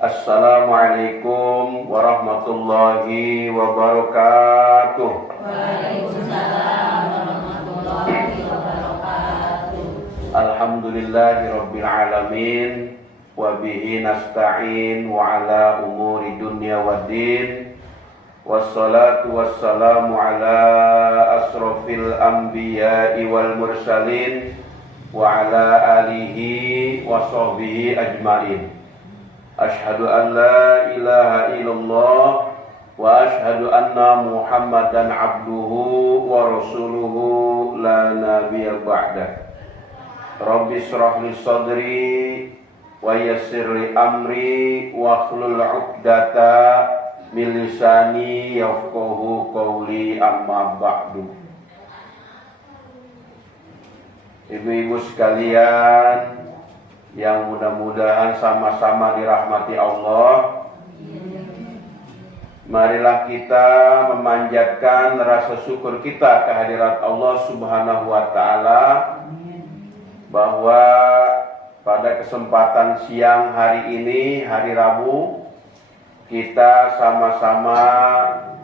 Assalamualaikum warahmatullahi wabarakatuh. Waalaikumsalam warahmatullahi wabarakatuh. Alhamdulillahirabbil alamin wa bihi nasta'in wa ala umuri dunya waddin. Wassalatu wassalamu ala asrofil anbiya'i wal mursalin wa ala alihi wa sahbihi ajmain. Ashhadu an la ilaha illallah wa ashhadu anna Muhammadan abduhu wa rasuluhu la nabiyya ba'dah. Rabbi shrah li sadri wa yassir li amri wa hlul 'uqdata min lisani yafqahu qawli, amma ba'du. Ibu-ibu sekalian yang mudah-mudahan sama-sama dirahmati Allah, marilah kita memanjatkan rasa syukur kita kehadirat Allah Subhanahu wa Ta'ala, bahwa pada kesempatan siang hari ini, hari Rabu, kita sama-sama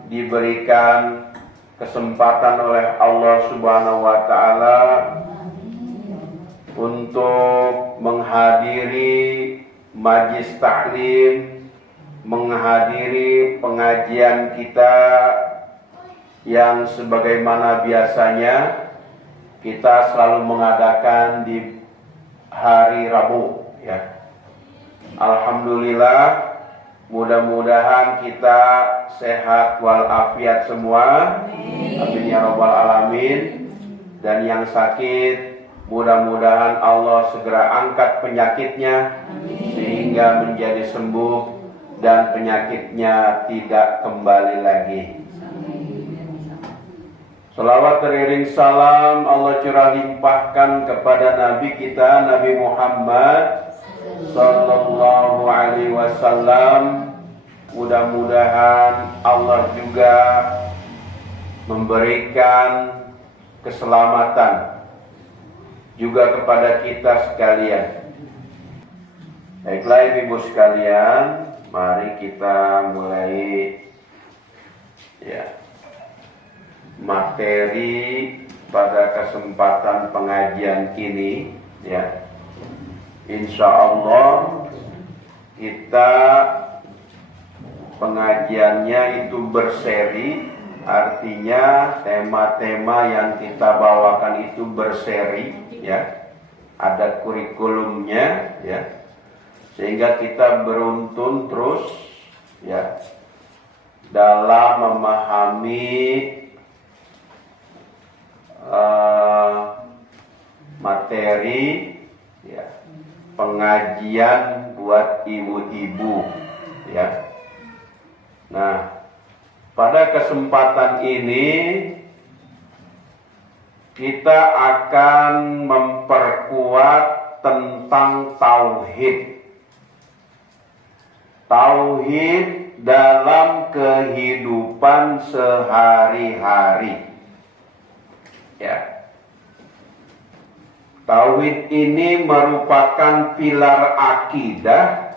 diberikan kesempatan oleh Allah Subhanahu wa Ta'ala untuk menghadiri majlis taklim, menghadiri pengajian kita yang sebagaimana biasanya kita selalu mengadakan di hari Rabu, ya. Alhamdulillah, mudah-mudahan kita sehat walafiat semua. Amin ya rabbal alamin. Dan yang sakit, mudah-mudahan Allah segera angkat penyakitnya, sehingga menjadi sembuh dan penyakitnya tidak kembali lagi. Salawat teriring salam Allah curah limpahkan kepada Nabi kita, Nabi Muhammad sallallahu alaihi wasallam. Mudah-mudahan Allah juga memberikan keselamatan juga kepada kita sekalian. Baiklah ibu sekalian, mari kita mulai materi pada kesempatan pengajian ini, ya. Insya Allah kita pengajiannya itu berseri, artinya tema-tema yang kita bawakan itu berseri, ya. Ada kurikulumnya, ya. Sehingga kita beruntun terus, ya, dalam memahami materi, ya, pengajian buat ibu-ibu, ya. Nah, pada kesempatan ini kita akan memperkuat tentang tauhid. Tauhid dalam kehidupan sehari-hari. Ya. Tauhid ini merupakan pilar akidah,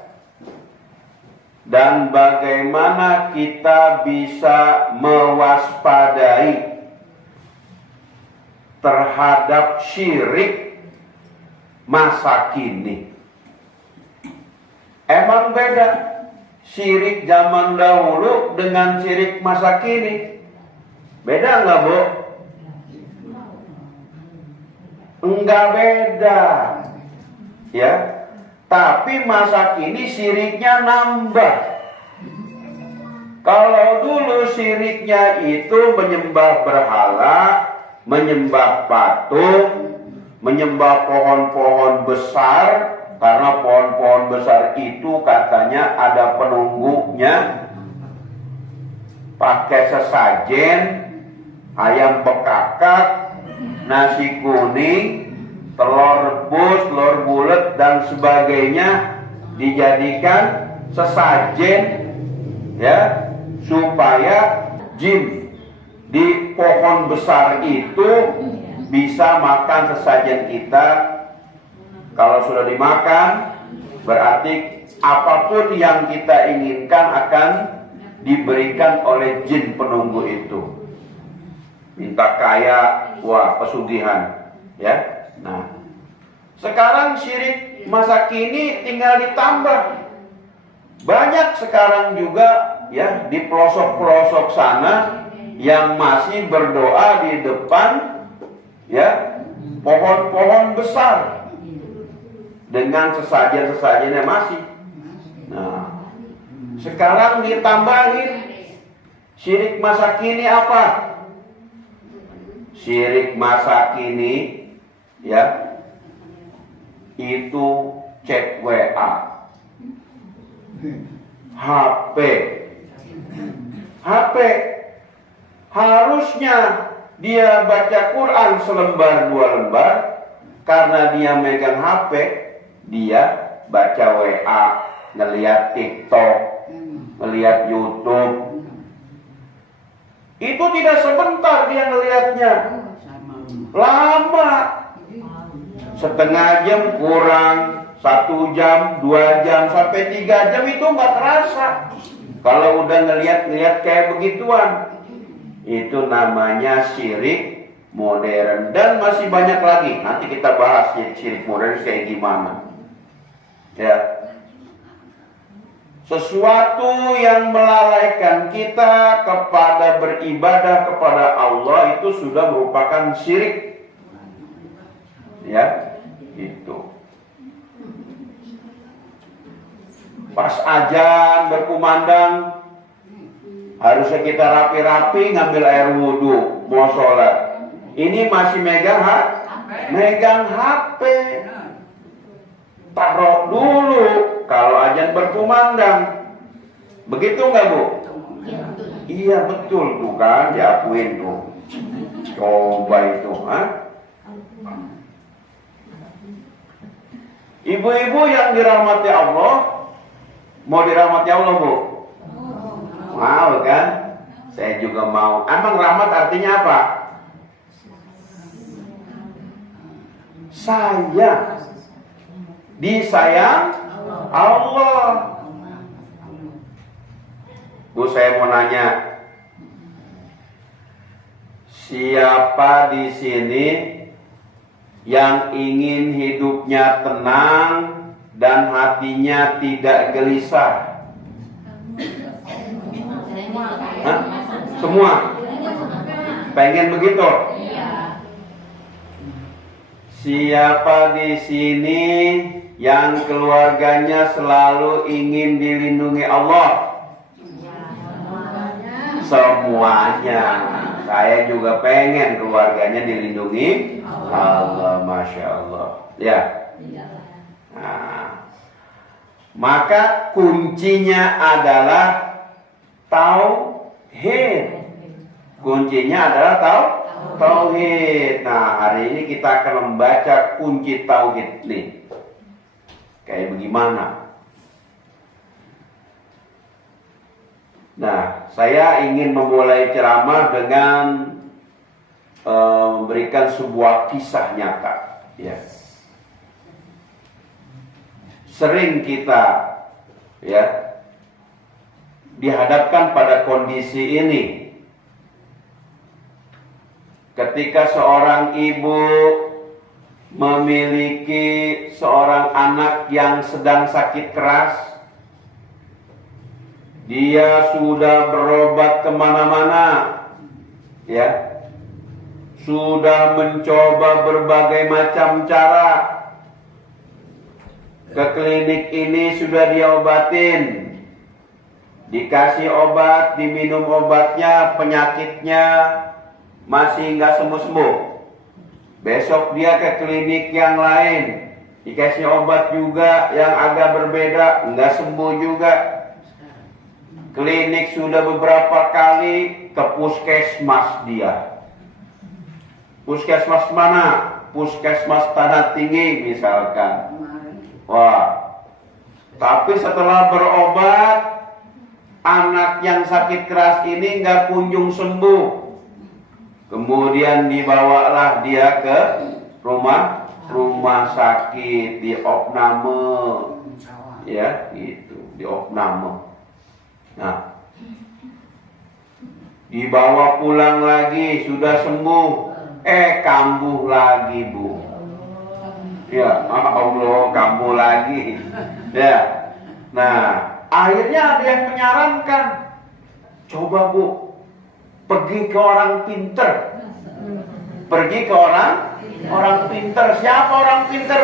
dan bagaimana kita bisa mewaspadai terhadap syirik masa kini. Emang beda syirik zaman dahulu dengan syirik masa kini? Beda nggak, Bu? Enggak beda, ya. Tapi masa kini syiriknya nambah. Kalau dulu syiriknya itu menyembah berhala, menyembah patung, menyembah pohon-pohon besar, karena pohon-pohon besar itu katanya ada penunggunya, pakai sesajen, ayam bekakak, nasi kuning, telur rebus, telur bulat, dan sebagainya dijadikan sesajen, ya, supaya jin di pohon besar itu bisa makan sesajen kita. Kalau sudah dimakan, berarti apapun yang kita inginkan akan diberikan oleh jin penunggu itu. Minta kaya, wah pesugihan, ya. Nah, sekarang syirik masa kini tinggal ditambah. Banyak sekarang juga ya di pelosok-pelosok sana yang masih berdoa di depan ya pohon-pohon besar dengan sesajen-sesajennya masih. Nah, sekarang ditambahin syirik masa kini apa? Syirik masa kini ya itu chat WA, HP. Harusnya dia baca Quran selembar dua lembar, karena dia megang HP, dia baca WA, ngeliat TikTok, ngeliat YouTube. Itu tidak sebentar dia ngeliatnya, lama. Setengah jam kurang, 1 jam, 2 jam, sampai 3 jam itu nggak terasa. Kalau udah ngeliat kayak begituan, itu namanya syirik modern. Dan masih banyak lagi. Nanti kita bahas syirik modern kayak gimana. Ya, sesuatu yang melalaikan kita kepada beribadah kepada Allah itu sudah merupakan syirik. Ya, itu. Pas azan berkumandang, harusnya kita rapi-rapi ngambil air wudhu mau sholat. Ini masih megang HP. Taruh dulu kalau azan berkumandang. Begitu nggak, Bu? Iya betul tuh kan, diakuin tuh. Coba itu, Ibu-ibu yang dirahmati Allah, mau dirahmati Allah, Bu? Mau kan? Saya juga mau. Emang rahmat artinya apa? Sayang. Disayang Allah. Bu, saya mau nanya, siapa di sini yang ingin hidupnya tenang dan hatinya tidak gelisah? Hah? Semua? Pengen begitu? Siapa di sini yang keluarganya selalu ingin dilindungi Allah? Semuanya. Saya juga pengen keluarganya dilindungi Allah, Masya Allah. Ya. Nah, maka kuncinya adalah tauhid. Kuncinya adalah tauhid. Nah, hari ini kita akan membaca kunci tauhid nih. Kayak bagaimana? Nah, saya ingin memulai ceramah dengan memberikan sebuah kisah nyata. Ya. Sering kita ya dihadapkan pada kondisi ini. Ketika seorang ibu memiliki seorang anak yang sedang sakit keras, dia sudah berobat kemana-mana, ya, sudah mencoba berbagai macam cara. Ke klinik ini sudah diobatin, dikasih obat, diminum obatnya, penyakitnya masih nggak sembuh-sembuh. Besok dia ke klinik yang lain, dikasih obat juga yang agak berbeda, nggak sembuh juga. Klinik sudah beberapa kali, ke puskesmas dia. Puskesmas mana? Puskesmas Tanah Tinggi misalkan. Wah, tapi setelah berobat, anak yang sakit keras ini nggak kunjung sembuh. Kemudian dibawalah dia ke rumah sakit, di opname. ya itu diopname. Nah, dibawa pulang lagi, sudah sembuh, kambuh lagi, Bu. Ya Allah, kambuh lagi. Ya. Nah, akhirnya ada yang menyarankan, coba Bu, pergi ke orang pinter. Pergi ke orang pinter. Siapa orang pinter?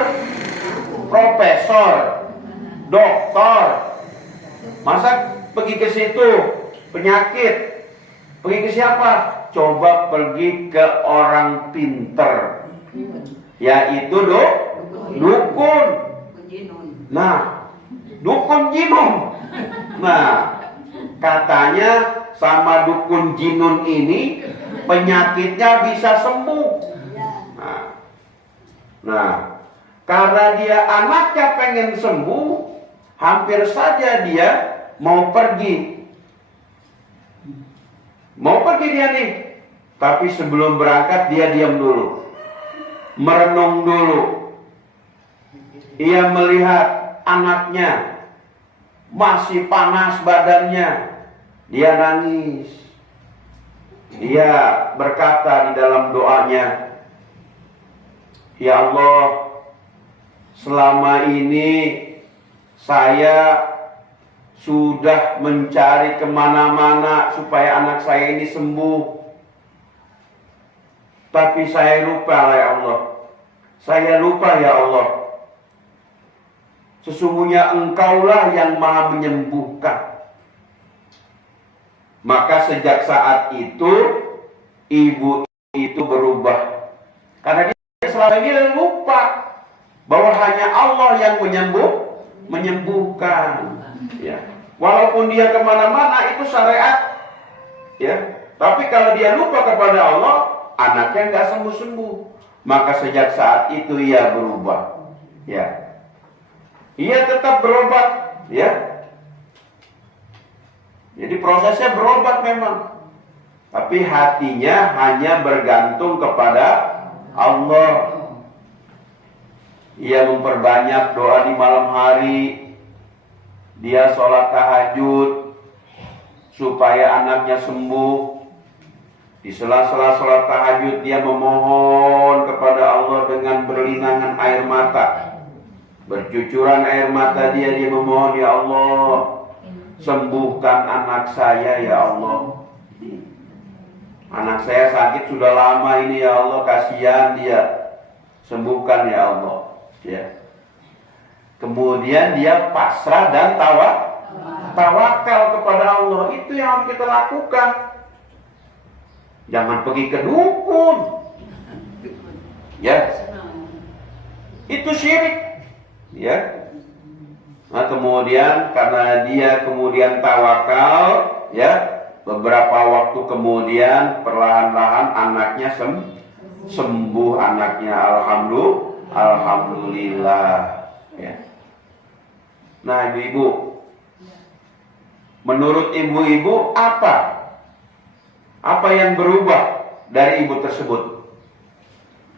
Profesor, doktor. Masa pergi ke situ penyakit? Pergi ke siapa? Coba pergi ke orang pinter, yaitu dukun. Nah, dukun jinun. Nah, katanya sama dukun jinun ini penyakitnya bisa sembuh. Nah, karena dia anaknya pengen sembuh, hampir saja dia mau pergi. Mau pergi dia nih. Tapi sebelum berangkat dia diam dulu. Merenung dulu. Ia melihat anaknya masih panas badannya. Dia nangis. Dia berkata di dalam doanya, ya Allah, selama ini saya sudah mencari kemana-mana supaya anak saya ini sembuh. Tapi saya lupa ya Allah. Saya lupa ya Allah. Sesungguhnya Engkaulah yang maha menyembuhkan. Maka sejak saat itu, ibu itu berubah. Karena dia selama ini lupa bahwa hanya Allah yang menyembuhkan. Ya. Walaupun dia kemana-mana itu syariat. Ya. Tapi kalau dia lupa kepada Allah, anaknya nggak sembuh-sembuh. Maka sejak saat itu ia berubah. Ya. Ia tetap berobat. Ya. Jadi prosesnya berobat memang. Tapi hatinya hanya bergantung kepada Allah. Ia memperbanyak doa di malam hari. Dia sholat tahajud supaya anaknya sembuh. Di sela-sela sholat tahajud dia memohon kepada Allah dengan berlinangan air mata. Bercucuran air mata dia memohon, ya Allah, sembuhkan anak saya ya Allah. Anak saya sakit sudah lama ini ya Allah, kasihan dia. Sembuhkan ya Allah. Ya. Kemudian dia pasrah dan tawakal kepada Allah. Itu yang harus kita lakukan. Jangan pergi ke dukun. Ya. Itu syirik. Ya. Nah, kemudian karena dia kemudian tawakal, ya, beberapa waktu kemudian perlahan-lahan anaknya sembuh anaknya, alhamdulillah. Ya. Nah, ibu-ibu, menurut ibu-ibu apa yang berubah dari ibu tersebut?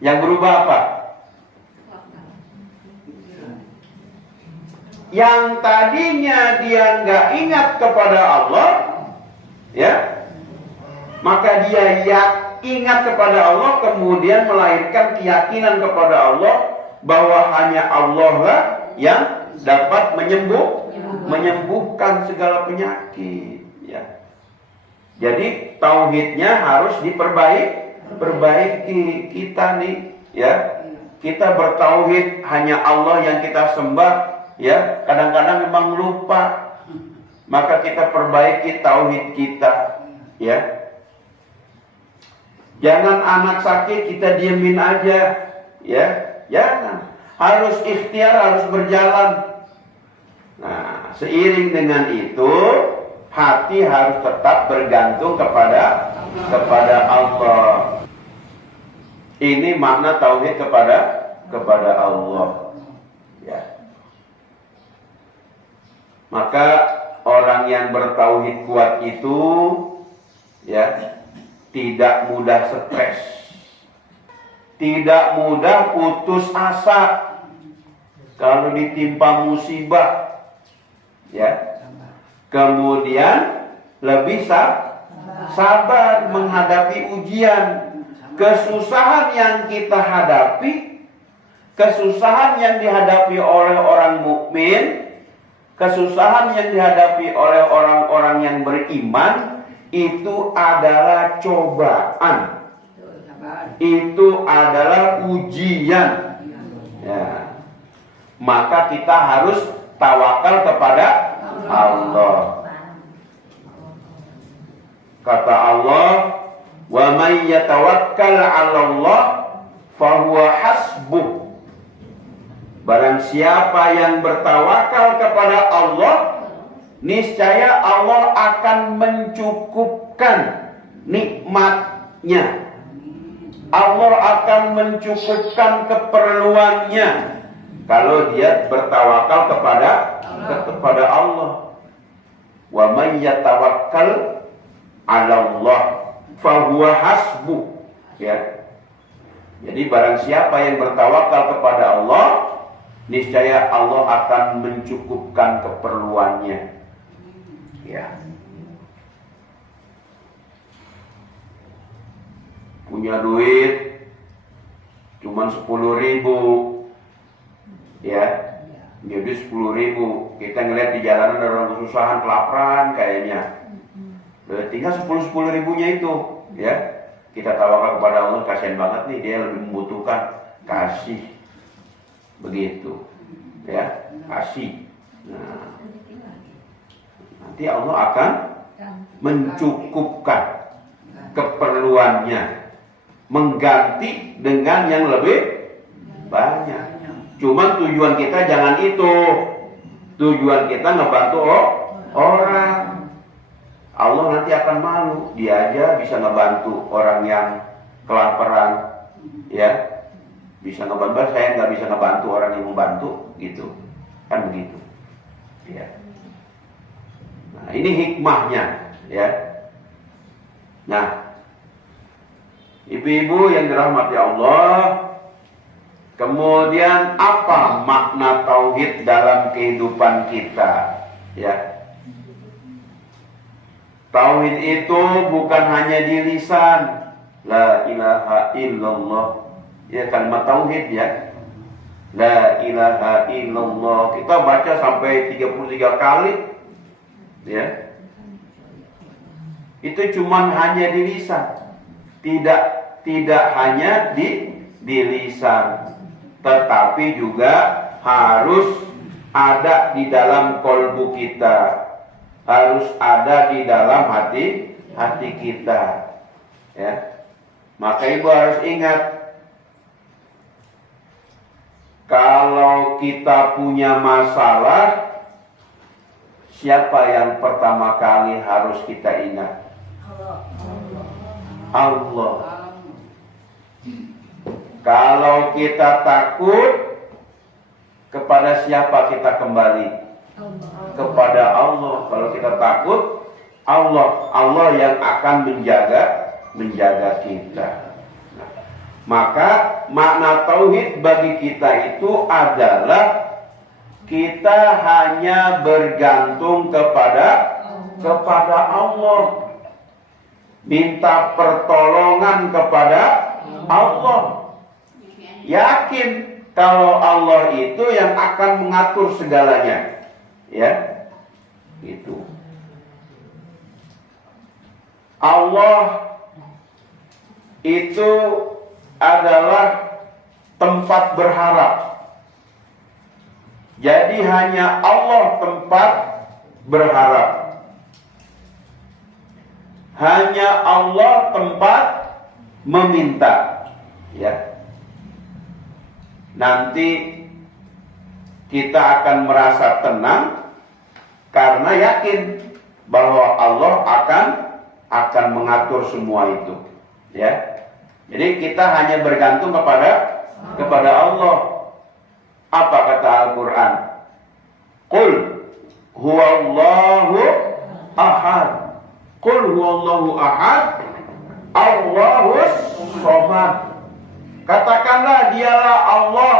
Yang berubah apa? Yang tadinya dia nggak ingat kepada Allah, ya, maka dia ingat kepada Allah, kemudian melahirkan keyakinan kepada Allah bahwa hanya Allah lah yang dapat menyembuhkan segala penyakit. Ya. Jadi tauhidnya harus diperbaiki kita nih, ya. Kita bertauhid hanya Allah yang kita sembah. Ya, kadang-kadang memang lupa. Maka kita perbaiki tauhid kita, ya. Jangan anak sakit kita diemin aja, ya. Jangan. Harus ikhtiar, harus berjalan. Nah, seiring dengan itu, hati harus tetap bergantung kepada Allah. Ini makna tauhid kepada Allah. Ya. Maka orang yang bertauhid kuat itu, ya, tidak mudah stres, tidak mudah putus asa. Kalau ditimpa musibah, Ya. Kemudian lebih sabar menghadapi ujian. Kesusahan yang kita hadapi, kesusahan yang dihadapi oleh orang mukmin, kesusahan yang dihadapi oleh orang-orang yang beriman, itu adalah cobaan. Itu adalah ujian. Ya. Maka kita harus tawakal kepada Allah. Kata Allah, wa may yatawakkal 'ala Allah fahuwa hasbuh. Barang siapa yang bertawakal kepada Allah, niscaya Allah akan mencukupkan nikmatnya. Allah akan mencukupkan keperluannya kalau dia bertawakal kepada Allah. Wa may yatawakkal 'ala Allah fahuwa hasbuh. Ya. Jadi barang siapa yang bertawakal kepada Allah, niscaya Allah akan mencukupkan keperluannya. Ya. Punya duit cuman 10.000, ya, jadi 10.000. Kita ngeliat di jalanan ada orang kesusahan, kelaparan kayaknya. Tinggal 10 ribunya itu, ya. Kita tawakal kepada Allah, kasihan banget nih, dia lebih membutuhkan, kasih. Begitu, ya, kasih. Nah, nanti Allah akan mencukupkan keperluannya, mengganti dengan yang lebih banyak. Cuman tujuan kita jangan itu. Tujuan kita ngebantu orang. Allah nanti akan malu. Dia aja bisa ngebantu orang yang kelaparan, ya. Bisa ngebantu, saya nggak bisa ngebantu orang yang membantu, gitu. Kan begitu. Ya. Nah, ini hikmahnya, ya. Nah, ibu-ibu yang dirahmati Allah, kemudian apa makna tauhid dalam kehidupan kita? Ya. Tauhid itu bukan hanya di lisan, la ilaha illallah. Ya, kalimat tauhid, ya. La ilaha illallah. Kita baca sampai 33 kali. Ya. Itu cuman hanya di lisan. Tidak hanya di lisan, tetapi juga harus ada di dalam kolbu kita, harus ada di dalam hati kita, ya. Maka ibu harus ingat, kalau kita punya masalah, siapa yang pertama kali harus kita ingat? Allah. Kalau kita takut, kepada siapa kita kembali? Kepada Allah. Kalau kita takut, Allah yang akan menjaga kita. Nah, maka makna tauhid bagi kita itu adalah kita hanya bergantung kepada Allah. Minta pertolongan kepada Allah. Yakin kalau Allah itu yang akan mengatur segalanya. Ya. Itu. Allah itu adalah tempat berharap. Jadi hanya Allah tempat berharap. Hanya Allah tempat meminta. Ya. Nanti kita akan merasa tenang karena yakin bahwa Allah akan mengatur semua itu. Ya. Jadi kita hanya bergantung kepada Allah. Apa kata Al-Quran? Qul huwallahu ahad. Qul huwallahu ahad, Allahus somad. Katakanlah dialah Allah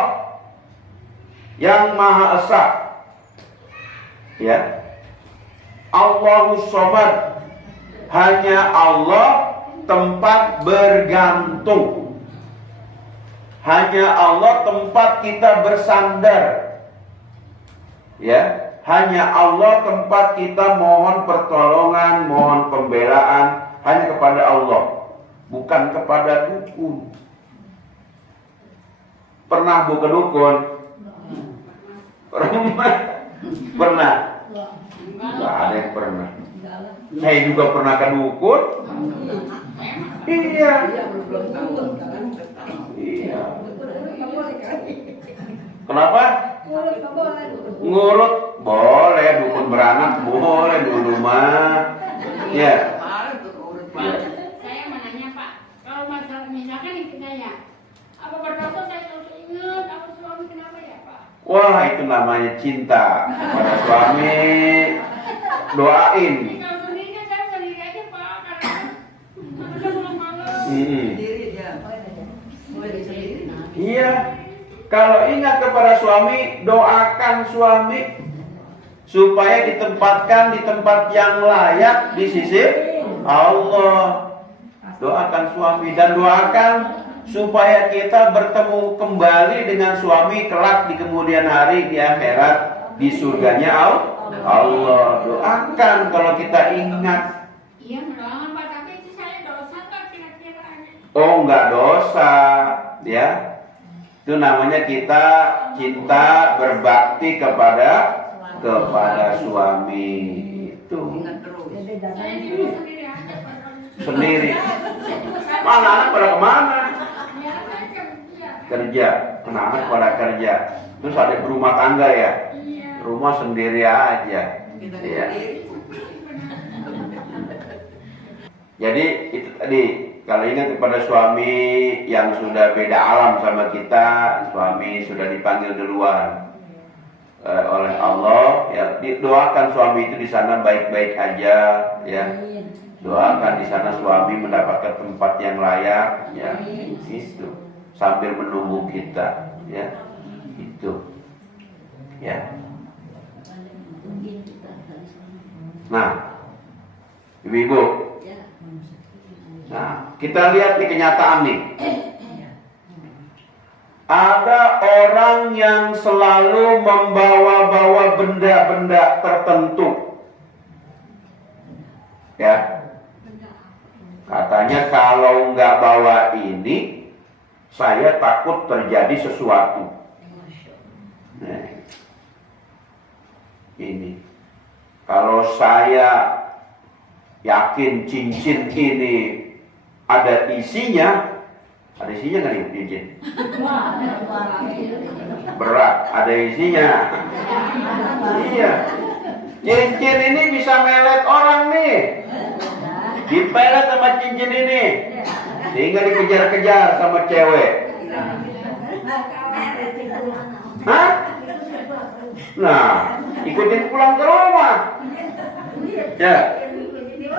yang Maha Esa. Ya. Allahus Somad. Hanya Allah tempat bergantung. Hanya Allah tempat kita bersandar. Ya, hanya Allah tempat kita mohon pertolongan, mohon pembelaan, hanya kepada Allah, bukan kepada dukun. Pernah bu ke dukun? Pernah? Nggak ada yang pernah. Saya juga pernah ke dukun. Iya. Iya. Kenapa? Ngurut boleh, dukun beranak boleh dulu mah. Ya. Saya mau nanya Pak, kalau masalah misalkan itu saya, apa berdosa saya terus ingat aku suami kenapa ya Pak? Wah, itu namanya cinta pada suami. Doain. Kalau sendiri saya sendiri aja Pak, karena maksudnya malam-malam. Iya. Kalau ingat kepada suami, doakan suami supaya ditempatkan di tempat yang layak di sisi Allah. Doakan suami dan doakan supaya kita bertemu kembali dengan suami kelak di kemudian hari di akhirat di surganya Allah. Doakan kalau kita ingat. Iya mendoakan Pak, tapi itu saya dosa nggak kira-kira? Oh, nggak dosa, ya. Itu namanya kita cinta berbakti kepada suami itu. Saya di rumah sendiri aja Pak. Sendiri. Mana anak pada kemana? Ya saya kerja. Kerja. Anak pada kerja. Terus ada berumah tangga ya. Iya. Rumah sendiri aja. Iya. Jadi itu tadi. Kalau ingat kepada suami yang sudah beda alam sama kita, suami sudah dipanggil duluan oleh Allah, ya doakan suami itu di sana baik-baik aja, ya. Doakan di sana suami mendapatkan tempat yang layak, ya. Itu sambil menunggu kita, ya. Itu, ya. Nah, ibu-ibu. Nah, kita lihat di kenyataan nih. Ada orang yang selalu membawa-bawa benda-benda tertentu. Ya. Katanya kalau nggak bawa ini, saya takut terjadi sesuatu. Nah, ini. Kalau saya yakin cincin ini ada isinya nggak nih cincin? Berat, ada isinya. Iya. Cincin ini bisa melet orang nih. Dipelet sama cincin ini, sehingga dikejar-kejar sama cewek. Hah? Nah, ikutin pulang ke rumah. Ya.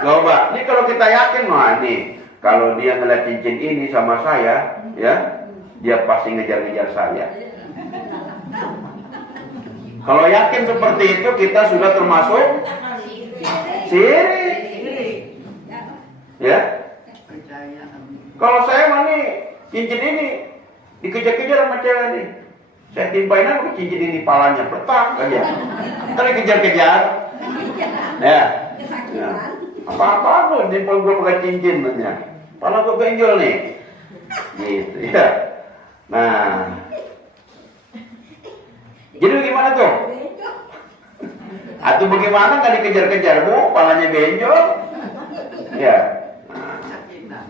Coba, ini kalau kita yakin, wah ini kalau dia ngeliat cincin ini sama saya, ya, dia pasti ngejar-ngejar saya. Kalau yakin seperti itu, kita sudah termasuk sirik. Ya. Kalau saya mah nih, cincin ini dikejar-kejar sama cewek nih. Saya timpain aja cincin ini palanya, petak aja. Ntar dikejar-kejar. Ya. Ya. Apa-apa pun timpal gue pakai cincin namanya. Pala gue benjol nih. Gitu ya. Nah. Jadi bagaimana tuh? Atau bagaimana nggak dikejar-kejar bu? Palanya benjol? Ya. Nah.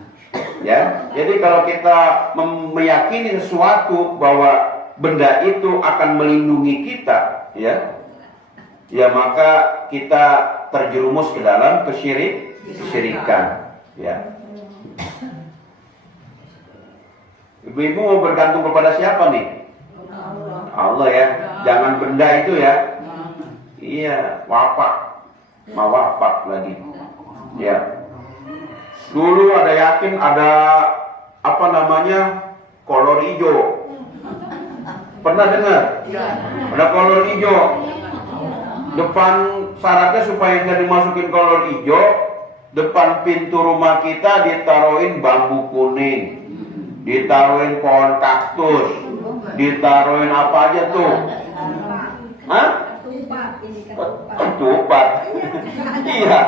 Ya. Jadi kalau kita meyakini sesuatu bahwa benda itu akan melindungi kita, ya. Ya maka kita terjerumus ke dalam kesyirikan, ya. Ibu-ibu mau bergantung kepada siapa nih? Allah ya. Jangan benda itu ya. Iya, wafat. Mau wafat lagi. Ya. Dulu ada yakin ada apa namanya? Kolor hijau. Pernah dengar? Ada kolor hijau. Depan syaratnya supaya nggak dimasukin kolor hijau, depan pintu rumah kita ditaruhin bambu kuning, ditaruhin pohon kaktus, ditaruhin apa aja tuh? Hah? Ketupat. Iya.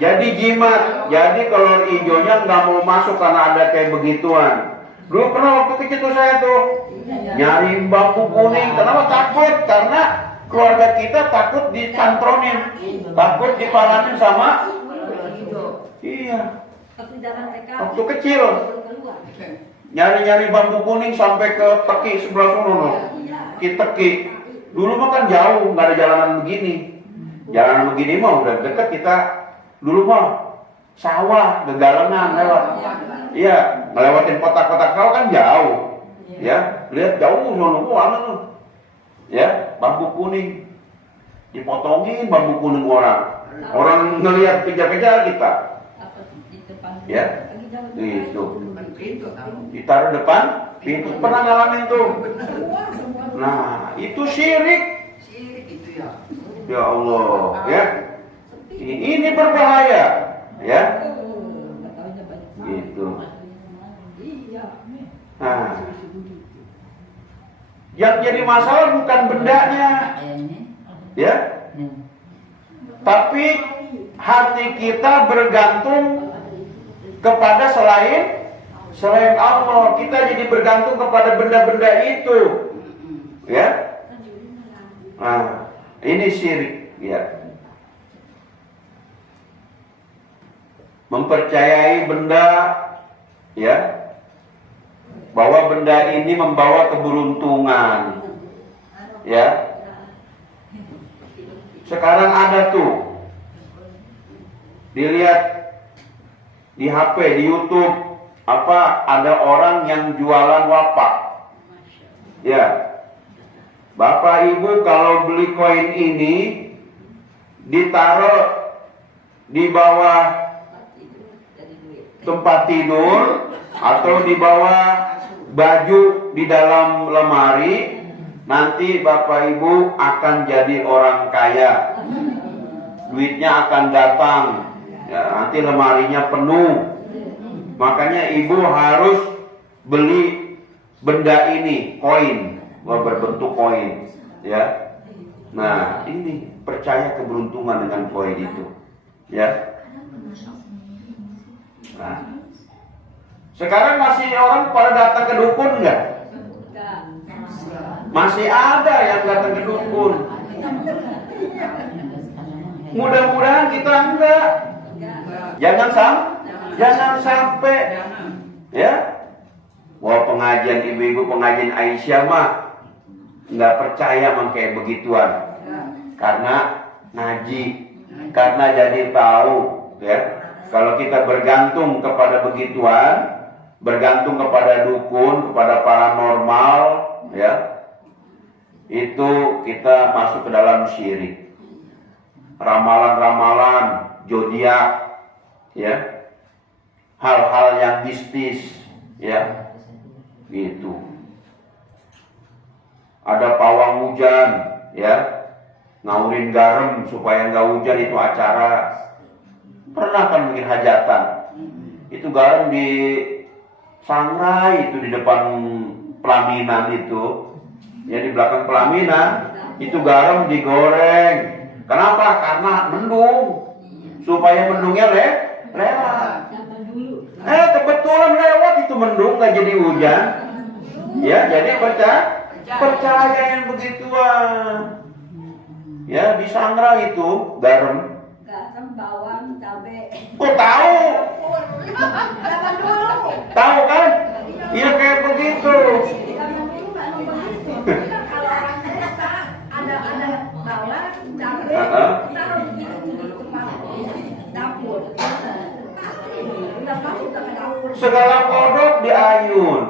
Jadi jimat. Jadi kolor hijaunya nggak mau masuk karena ada kayak begituan. Dulu pernah waktu kecil tuh saya tuh nyari bambu kuning. Kenapa takut? Karena keluarga kita takut dicantronin, takut dipalanin sama. Iya. Waktu kecil nyari-nyari bambu kuning sampai ke teki sebelah sono, Teki. Dulu mah kan jauh, nggak ada jalanan begini. Jalanan begini mah udah deket kita. Dulu mah sawah, gegalengan lewat. Iya, ngelewatin kotak-kotak sawah kan jauh. Ya, lihat jauh sono tuh. Ya, bambu kuning. Dipotongin bambu kuning orang. Orang ngelihat kejar-kejar kita. Ya, itu. Ditaruh depan pintu. Pernah ngalamin tuh. Nah, itu syirik. Ya Allah, ya. Ini berbahaya, ya. Gitu. Nah, yang jadi masalah bukan bendanya, ya. Tapi hati kita bergantung kepada selain Allah. Kita jadi bergantung kepada benda-benda itu, ya. Nah, ini syirik, ya. Mempercayai benda, ya, bahwa benda ini membawa keberuntungan, ya. Sekarang ada tuh, dilihat di HP, di YouTube, ada orang yang jualan wapak, ya. Bapak Ibu kalau beli koin ini ditaruh di bawah tempat tidur atau di bawah baju di dalam lemari, nanti Bapak Ibu akan jadi orang kaya, duitnya akan datang, ya, nanti lemarinya penuh. Makanya ibu harus beli benda ini, koin, berbentuk koin, ya. Nah, ini percaya keberuntungan dengan koin itu, ya. Nah, sekarang masih orang pada datang ke dukun nggak? Masih ada yang datang ke dukun. Mudah-mudahan kita enggak. Jangan sampai, ya. Wah, pengajian ibu-ibu, pengajian Aisyah mah nggak percaya sama kayak begituan. Karena ngaji, karena jadi tahu, ya. Kalau kita bergantung kepada begituan, bergantung kepada dukun, kepada paranormal, ya, itu kita masuk ke dalam syirik. Ramalan-ramalan, zodiak, ya, hal-hal yang mistis, ya, gitu. Ada pawang hujan, ya, ngaurin garam supaya nggak hujan, itu acara. Pernah kan bikin hajatan, itu garam di sangrai itu di depan pelaminan itu, ya, di belakang pelaminan itu garam digoreng. Kenapa? Karena mendung, supaya mendungnya lewat. Kebetulan lewat itu mendung, nggak jadi hujan, ya. Jadi percaya yang begituan, ya, di sangrai itu garam. Bawang, cabe. Oh, tahu. Zaman dulu. Tahu kan? Iya, kayak begitu. Zaman dulu nggak begitu. Kalau orang desa ada bawang, cabe, taruh di dapur. Udah masuk ke dapur. Segala kodok diayun.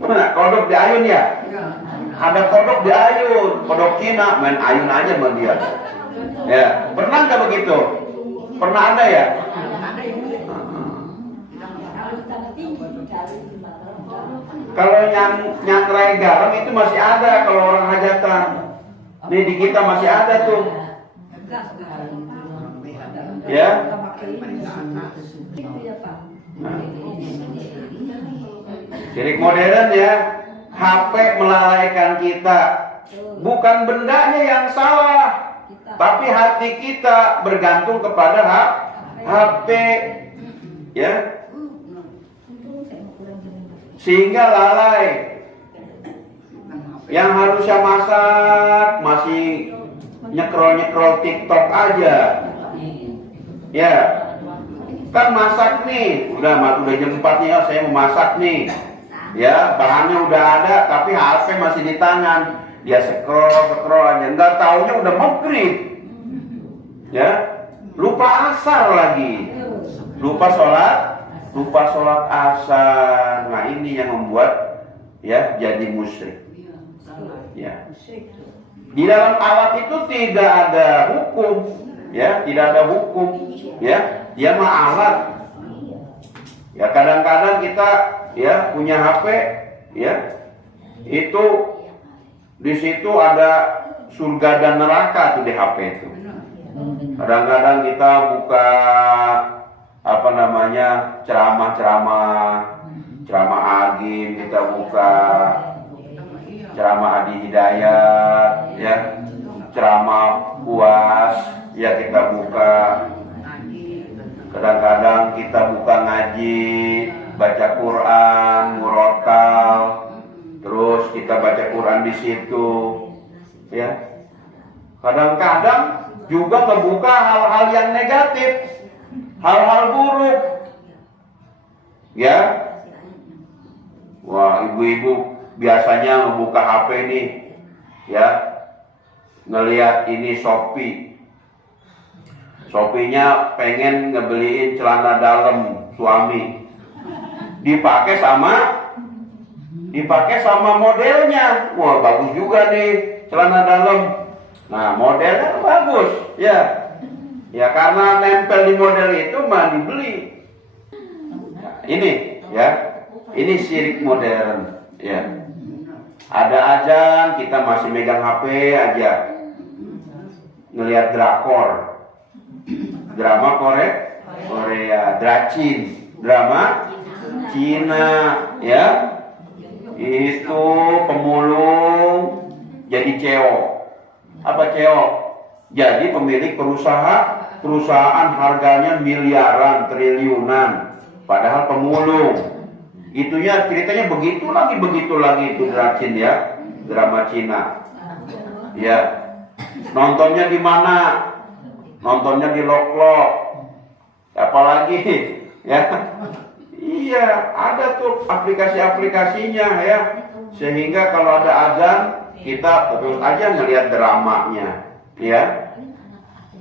Nah, kodok diayun ya? Ada kodok diayun, kodok Cina, main ayun aja sama dia. Ya, pernah nggak begitu? Pernah ada ya? Kalau yang nyangrai garam itu masih ada kalau orang hajatan. Nih di kita masih ada tuh. Ya. Itu ya Pak. Syirik modern ya, HP melalaikan kita. Bukan bendanya yang salah, tapi hati kita bergantung kepada HP. Ya. Sehingga lalai. Yang harusnya masak masih nyekrol TikTok aja. Ya. Kan masak nih, udah jam 4 nih, oh, saya mau masak nih. Ya, bahannya udah ada, tapi HP masih di tangan. Dia scroll aja, nggak taunya udah maghrib. Ya, lupa asar lagi, lupa sholat asar. Nah ini yang membuat ya jadi musyrik. Ya, di dalam alat itu tidak ada hukum, ya, tidak ada hukum, ya. Dia mah alat. Ya kadang-kadang kita ya punya HP, ya, itu di situ ada surga dan neraka tuh di HP itu. Kadang-kadang kita buka apa namanya ceramah Agim, kita buka ceramah Adi Hidayat, ya, ceramah UAS, ya kita buka. Kadang-kadang kita buka ngaji, baca Quran, murotal, terus kita baca Quran di situ, ya. Kadang-kadang juga membuka hal-hal yang negatif, hal-hal buruk, ya. Wah, ibu-ibu biasanya membuka HP nih, ya, ngelihat ini Shopee-nya pengen ngebeliin celana dalam suami, dipakai sama modelnya. Wah, bagus juga nih celana dalam. Nah, modelnya bagus, ya. Ya karena nempel di model itu mah dibeli. Nah, ini, ya, ini syirik modern, ya. Ada azan, kita masih megang HP aja, ngelihat drakor. Drama Korea, drama Cina, ya. Itu pemulung jadi CEO. Apa CEO? Jadi pemilik perusahaan harganya miliaran, triliunan, padahal pemulung. Itunya ceritanya begitu lagi itu drama Cina. Ya. Nontonnya di mana? Nontonnya di Lok-Lok. Apalagi ya. Iya, ada tuh aplikasi-aplikasinya, ya. Sehingga kalau ada azan, kita terus aja ngelihat dramanya, ya.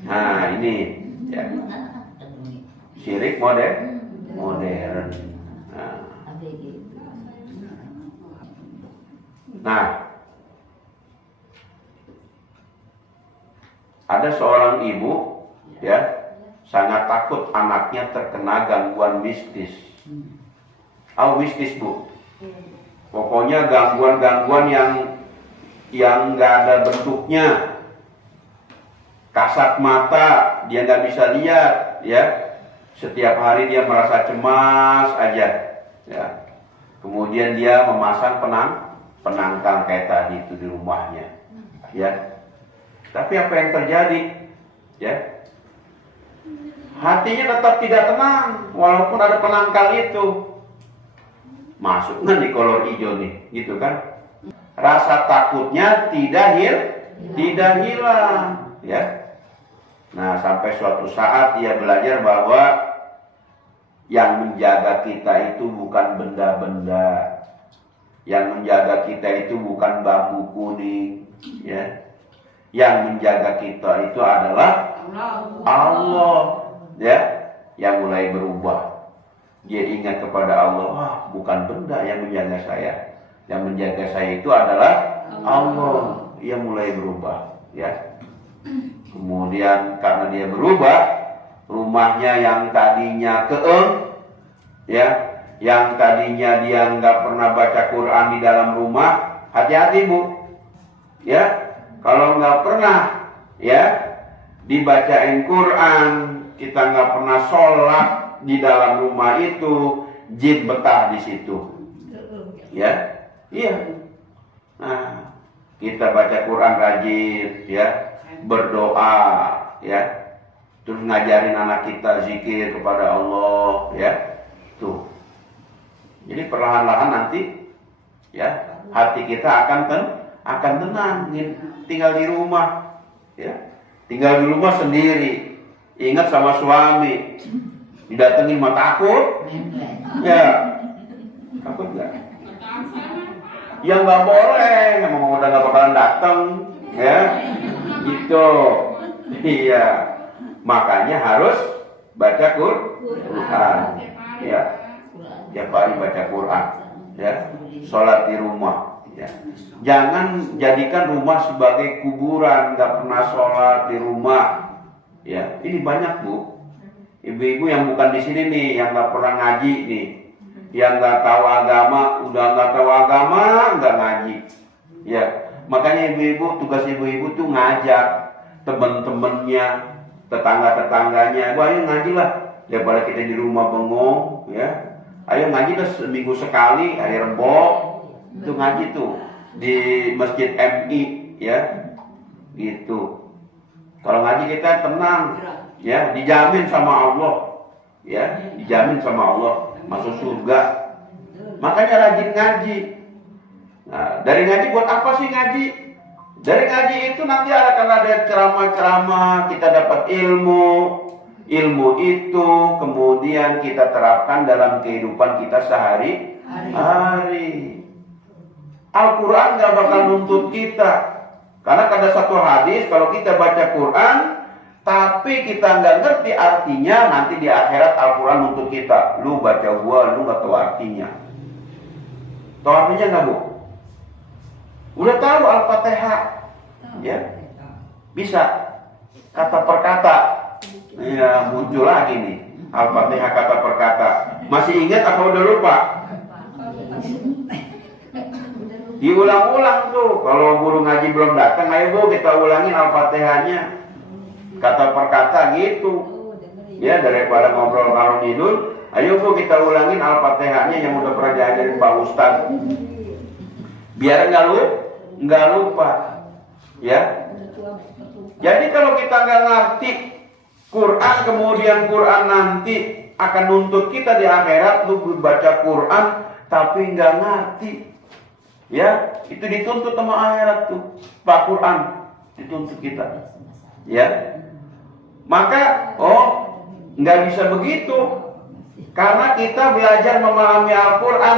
Nah, ini ya. Syirik modern. Nah, ada seorang ibu, ya, sangat takut anaknya terkena gangguan mistis. Mistis, Bu? Pokoknya gangguan yang nggak ada bentuknya, kasat mata, dia nggak bisa lihat, ya. Setiap hari dia merasa cemas aja, ya. Kemudian dia memasang penangkal kayak tadi itu di rumahnya, ya. Tapi apa yang terjadi, ya? Hatinya tetap tidak tenang, walaupun ada penangkal itu. Masuknya di kolor hijau nih, gitu kan? Rasa takutnya tidak hilang, ya. Nah, sampai suatu saat dia belajar bahwa yang menjaga kita itu bukan benda-benda, yang menjaga kita itu bukan bambu kuning, ya. Yang menjaga kita itu adalah Allah, ya. Yang mulai berubah. Dia ingat kepada Allah, bukan benda yang menjaga saya. Yang menjaga saya itu adalah Allah. Yang mulai berubah, ya. Kemudian karena dia berubah, rumahnya yang tadinya ya, yang tadinya dia nggak pernah baca Quran di dalam rumah, hati-hati, Bu, ya. Kalau nggak pernah, ya, dibacain Quran, kita nggak pernah sholat di dalam rumah itu, jin betah di situ. Ya, iya. Nah, kita baca Quran rajin, ya, berdoa, ya, terus ngajarin anak kita zikir kepada Allah, ya, tuh. Jadi perlahan-lahan nanti, ya, hati kita akan tenang, tinggal di rumah, ya, tinggal di rumah sendiri, ingat sama suami, didatengin mah takut, ya, takut nggak? Ya nggak boleh, memang udah nggak bakalan datang, ya, gitu, iya, makanya harus baca Quran, ya, tiap hari baca Quran, ya, sholat di rumah, ya, jangan jadikan rumah sebagai kuburan, nggak pernah sholat di rumah, ya, ini banyak bu, ibu-ibu yang bukan di sini nih, yang nggak pernah ngaji nih. Yang nggak tahu agama, udah nggak tahu agama, nggak ngaji, ya. Makanya ibu-ibu, tugas ibu-ibu tuh ngajak teman-temannya, tetangga-tetangganya, ayo ngaji lah, daripada kita di rumah bengong, ya. Ayo ngaji lah seminggu sekali, hari Rebo, itu ngaji tuh di Masjid MI, ya, gitu. Kalau ngaji kita tenang, ya, dijamin sama Allah, ya, dijamin sama Allah. Masuk surga. Makanya rajin ngaji. Nah, dari ngaji buat apa sih ngaji? Dari ngaji itu nanti akan ada ceramah-ceramah, kita dapat ilmu. Ilmu itu kemudian kita terapkan dalam kehidupan kita sehari-hari. Al-Quran gak bakal nuntut kita. Karena ada satu hadis, kalau kita baca Quran tapi kita nggak ngerti artinya, nanti di akhirat Al-Quran untuk kita, lu baca gua, lu nggak tahu artinya. Tahu artinya nggak bu? Udah tahu Al-Fatihah, ya? Bisa kata per kata, ya muncul lagi nih Al-Fatihah kata per kata. Masih ingat apa udah lupa? Diulang-ulang tuh. Kalau guru ngaji belum datang, ayo bu kita ulangin Al-Fatihahnya. Kata per kata gitu, ya, daripada ngobrol ngalor ngidul, ayo bu kita ulangin Al-Fatihahnya yang udah pernah diajarin Pak Ustadz, biar nggak lupa, ya. Jadi kalau kita nggak ngerti Quran, kemudian Quran nanti akan nuntut kita di akhirat, lu baca Quran tapi nggak ngerti, ya, itu dituntut sama akhirat tuh, Pak Quran dituntut kita, ya. Maka, nggak bisa begitu. Karena kita belajar memahami Al-Quran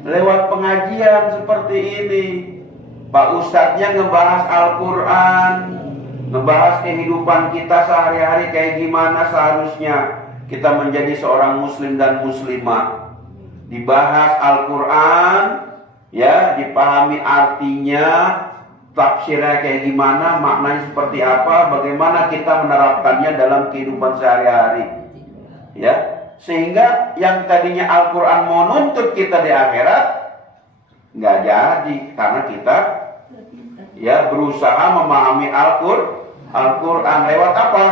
lewat pengajian seperti ini. Pak Ustadznya ngebahas Al-Quran, ngebahas kehidupan kita sehari-hari kayak gimana seharusnya kita menjadi seorang muslim dan muslimah. Dibahas Al-Quran, ya, dipahami artinya, tafsirnya kayak gimana, maknanya seperti apa, bagaimana kita menerapkannya dalam kehidupan sehari-hari, ya, sehingga yang tadinya Al-Quran mau nuntut kita di akhirat nggak jadi, karena kita, ya, berusaha memahami Al-Quran lewat apa?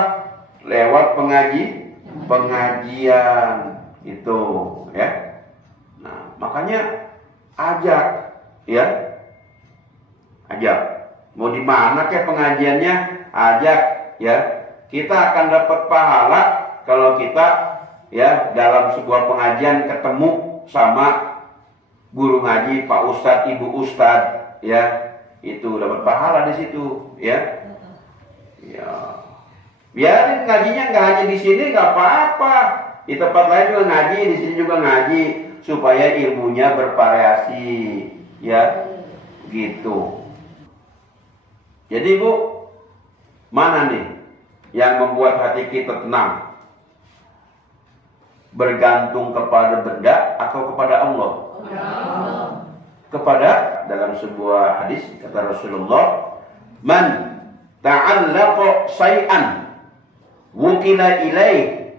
Lewat pengajian itu, ya. Nah, makanya ajak, ya, ajak. Mau di mana kayak pengajiannya, ajak, ya. Kita akan dapat pahala kalau kita, ya, dalam sebuah pengajian ketemu sama guru ngaji, Pak Ustadz, Ibu Ustadz, ya, itu dapat pahala di situ, ya. Ya, biarin ngajinya nggak hanya di sini, nggak apa-apa. Di tempat lain juga ngaji, di sini juga ngaji, supaya ilmunya bervariasi, ya, gitu. Jadi bu, mana nih yang membuat hati kita tenang? Bergantung kepada benda atau kepada Allah? Kepada, dalam sebuah hadis kata Rasulullah, man ta'allaqa syai'an wukila ilaih.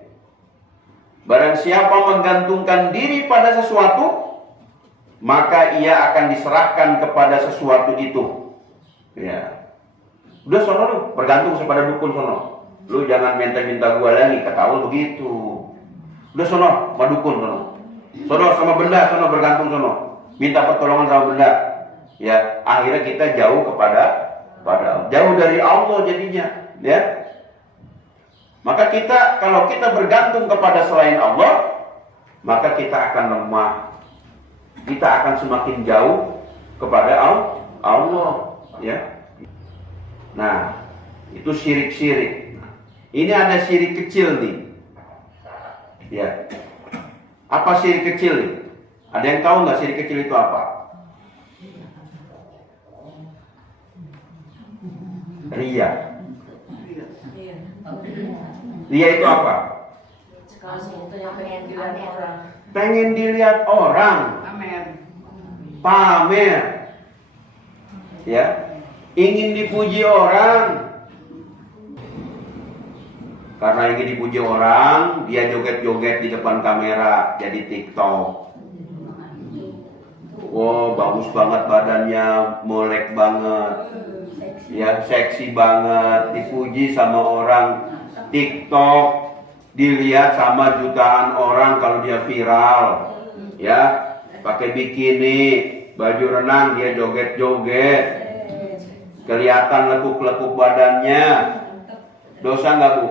Barang siapa menggantungkan diri pada sesuatu, maka ia akan diserahkan kepada sesuatu itu. Ya. Udah sono lu, bergantung kepada dukun sono. Lu jangan minta-minta gua lagi, kata Allah begitu. Udah sono, sama dukun sono. Sono sama benda, sono bergantung sono. Minta pertolongan sama benda. Ya, akhirnya kita jauh jauh dari Allah jadinya, ya. Maka kalau kita bergantung kepada selain Allah, maka kita akan lemah. Kita akan semakin jauh kepada Allah, ya. Nah, itu syirik-syirik. Ini ada syirik kecil nih. Ya. Apa syirik kecil nih? Ada yang tahu nggak syirik kecil itu apa? Ria. Ria itu apa? Pengen dilihat orang. Pamer. Ya. Ingin dipuji orang. Karena ingin dipuji orang, dia joget-joget di depan kamera jadi TikTok. Wow, bagus banget badannya, molek banget. Ya, seksi banget, dipuji sama orang. TikTok dilihat sama jutaan orang kalau dia viral. Ya, pakai bikini, baju renang dia joget-joget. Kelihatan lekuk-lekuk badannya. Dosa nggak, Bu?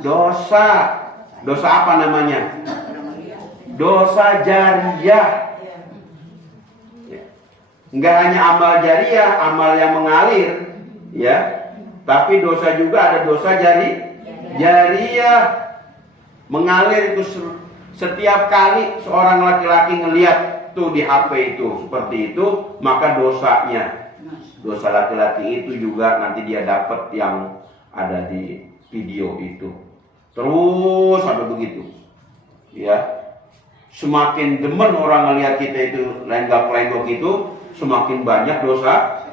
Dosa. Dosa apa namanya? Dosa jariah. Enggak hanya amal jariah, amal yang mengalir, ya. Tapi dosa juga ada dosa jariah. Mengalir itu setiap kali seorang laki-laki ngelihat tuh di HP itu seperti itu, maka dosanya, dosa laki-laki itu juga nanti dia dapat yang ada di video itu. Terus sampai begitu. Ya. Semakin demen orang ngelihat kita itu lenggak-lenggok itu, semakin banyak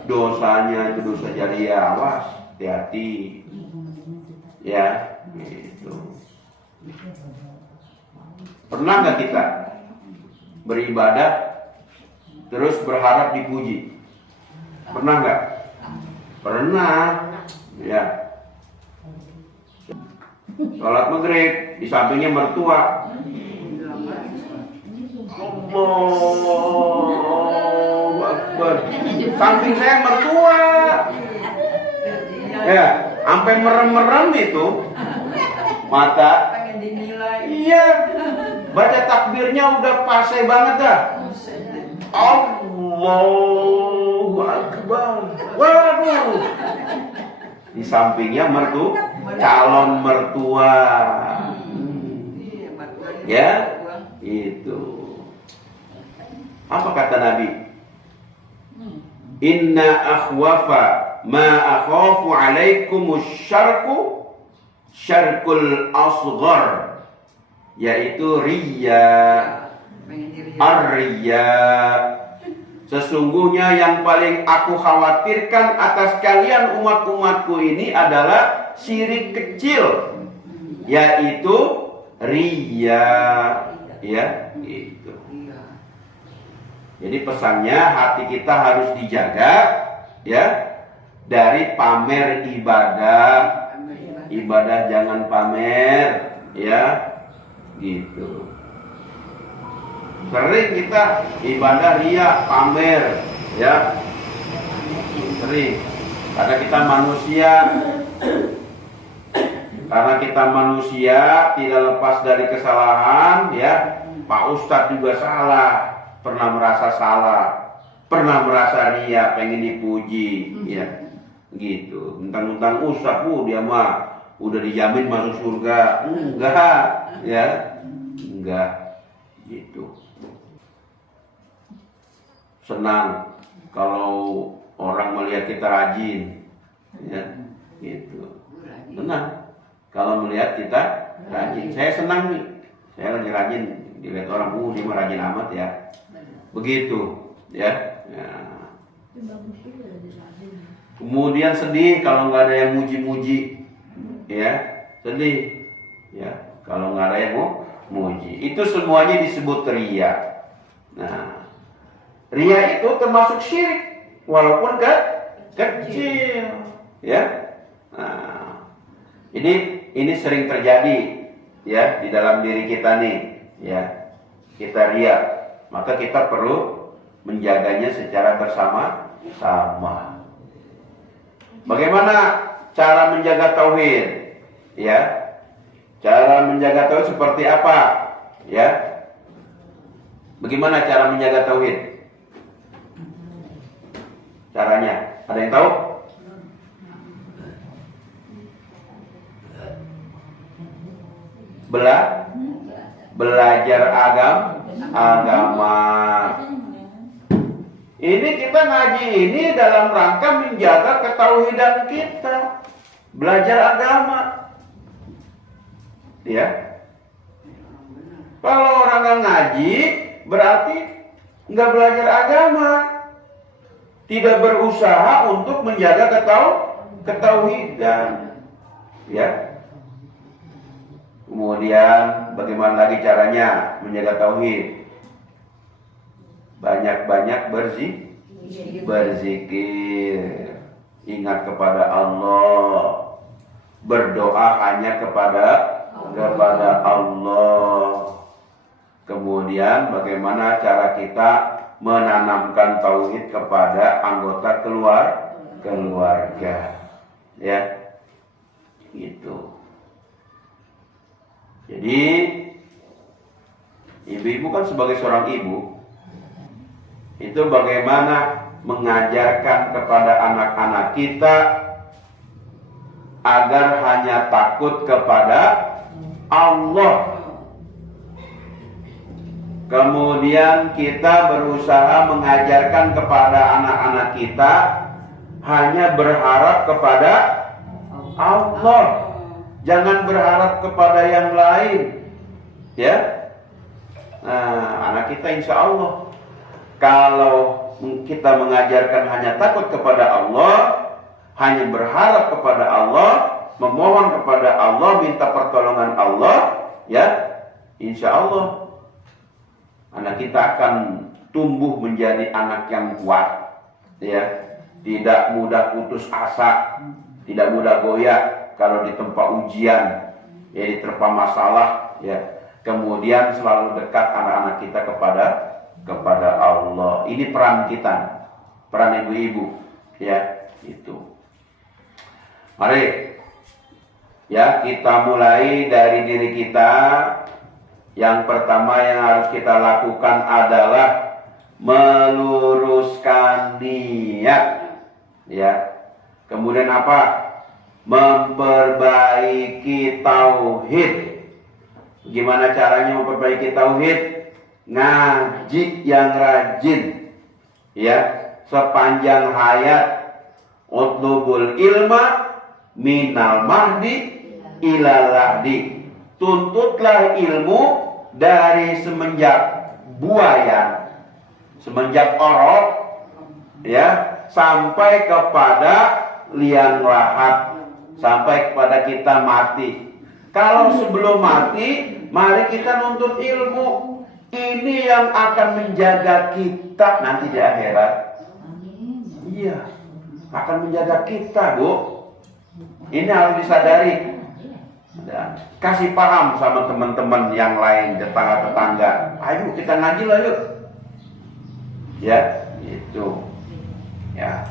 dosanya, itu dosa jariah. Awas, hati-hati. Ya, gitu. Pernah nggak kita beribadah terus berharap dipuji? Pernah nggak? Pernah. Ya. Sholat maghrib, di sampingnya mertua. Allahu Akbar. Samping saya mertua. Ya, sampai merem-merem itu mata. Iya. Baca takbirnya udah pasai banget dah. Allahu Akbar. Waduh. Di sampingnya calon mertua. Ya, itu. Apa kata Nabi? Inna akhwafa ma akhafu alaikumus syarkul asghar, yaitu riya. Ar-riya. Sesungguhnya yang paling aku khawatirkan atas kalian umat-umatku ini adalah syirik kecil, yaitu riya. Ya, gitu. Jadi pesannya hati kita harus dijaga, ya, dari pamer ibadah. Ibadah jangan pamer, ya, gitu. Sering kita ibadah ria, pamer, ya, sering. Karena kita manusia tidak lepas dari kesalahan, ya. Pak Ustadz juga salah, pernah merasa salah, pernah merasa ria, pengen dipuji, ya, gitu. Mentang-mentang Ustadz, dia mah udah dijamin masuk surga. Enggak, ya, enggak, gitu. Senang kalau orang melihat kita rajin, ya, gitu. Senang kalau melihat kita rajin. Saya senang nih, saya lagi rajin, dilihat orang, dia mah rajin amat ya. Begitu, ya. Kemudian sedih kalau nggak ada yang muji-muji, ya, sedih, ya, kalau nggak ada yang mau muji. Itu semuanya disebut riya. Nah, riya itu termasuk syirik, walaupun kecil. Ya. Nah, ini sering terjadi ya di dalam diri kita nih, ya. Kita ria, maka kita perlu menjaganya secara bersama-sama. Bagaimana cara menjaga tauhid? Ya. Cara menjaga tauhid seperti apa? Ya. Bagaimana cara menjaga tauhid? Caranya, ada yang tahu? Belajar agama. Ini kita ngaji ini dalam rangka menjaga ketauhidan kita. Belajar agama. Ya. Kalau orang nggak ngaji, berarti nggak belajar agama. Tidak berusaha untuk menjaga ketauhidan. Ya. Kemudian bagaimana lagi caranya menjaga tauhid? Banyak-banyak berzikir. Ingat kepada Allah. Berdoa hanya kepada Allah. Kemudian bagaimana cara kita menanamkan tauhid kepada anggota keluarga. Ya. Gitu. Jadi ibu-ibu kan sebagai seorang ibu itu bagaimana mengajarkan kepada anak-anak kita agar hanya takut kepada Allah. Kemudian kita berusaha mengajarkan kepada anak-anak kita hanya berharap kepada Allah. Jangan berharap kepada yang lain. Ya. Nah, anak kita insya Allah kalau kita mengajarkan hanya takut kepada Allah, hanya berharap kepada Allah, memohon kepada Allah, minta pertolongan Allah, ya, insya Allah anak kita akan tumbuh menjadi anak yang kuat, ya, tidak mudah putus asa, tidak mudah goyah kalau ditempa ujian, ya, diterpa masalah, ya. Kemudian selalu dekat anak-anak kita kepada Allah. Ini peran kita, peran ibu-ibu, ya, itu. Mari, ya, kita mulai dari diri kita. Yang pertama yang harus kita lakukan adalah meluruskan niat, ya. Kemudian apa? Memperbaiki tauhid. Gimana caranya memperbaiki tauhid? Ngaji yang rajin, ya, sepanjang hayat. Utlubul ilma minal mahdi ilal lahdi. Tuntutlah ilmu dari semenjak buayan, semenjak orok, ya, sampai kepada liang lahat, sampai kepada kita mati. Kalau sebelum mati, mari kita nuntut ilmu. Ini yang akan menjaga kita nanti di akhirat. Iya, akan menjaga kita, Bu. Ini harus disadari. Dan kasih paham sama teman-teman yang lain, tetangga-tetangga. Ayo kita ngaji lah yuk. Ya, itu. Ya.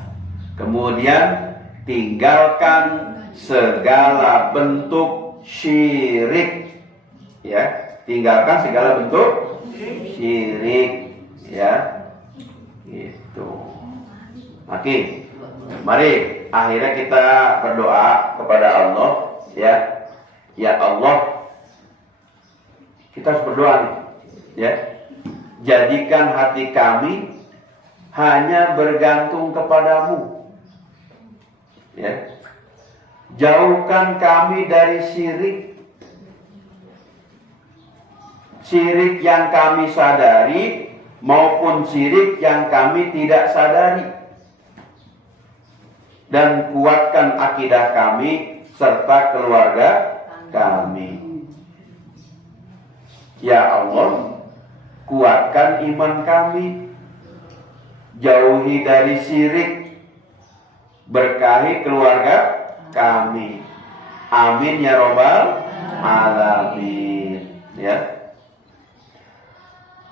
Kemudian tinggalkan segala bentuk syirik, ya, tinggalkan segala bentuk syirik, ya, gitu. Oke, mari akhirnya kita berdoa kepada Allah, ya, ya Allah, kita harus berdoa nih, ya, jadikan hati kami hanya bergantung kepadamu, ya. Jauhkan kami dari syirik. Syirik yang kami sadari maupun syirik yang kami tidak sadari. Dan kuatkan akidah kami serta keluarga kami. Ya Allah, kuatkan iman kami. Jauhi dari syirik berkahi keluarga kami. Amin ya robbal alamin. Ya,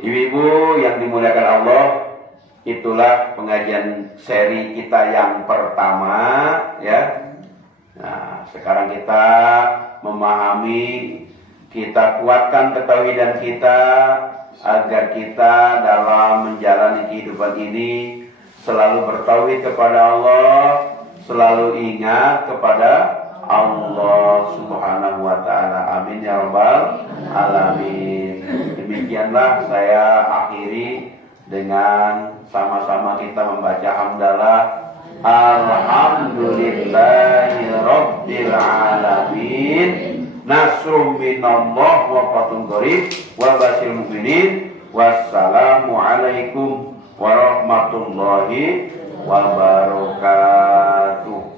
ibu-ibu yang dimuliakan Allah, itulah pengajian seri kita yang pertama, ya. Nah, sekarang kita memahami, kita kuatkan ketauhidan kita agar kita dalam menjalani kehidupan ini selalu bertauhid kepada Allah, selalu ingat kepada Allah Subhanahu wa ta'ala. Amin ya rabbal alamin. Demikianlah saya akhiri dengan sama-sama kita membaca hamdalah. Alhamdulillahi rabbil alamin. Nasrum minallah wa fathun qarib wa basyiril mu'minin. Wassalamu alaikum warahmatullahi wabarakatuh.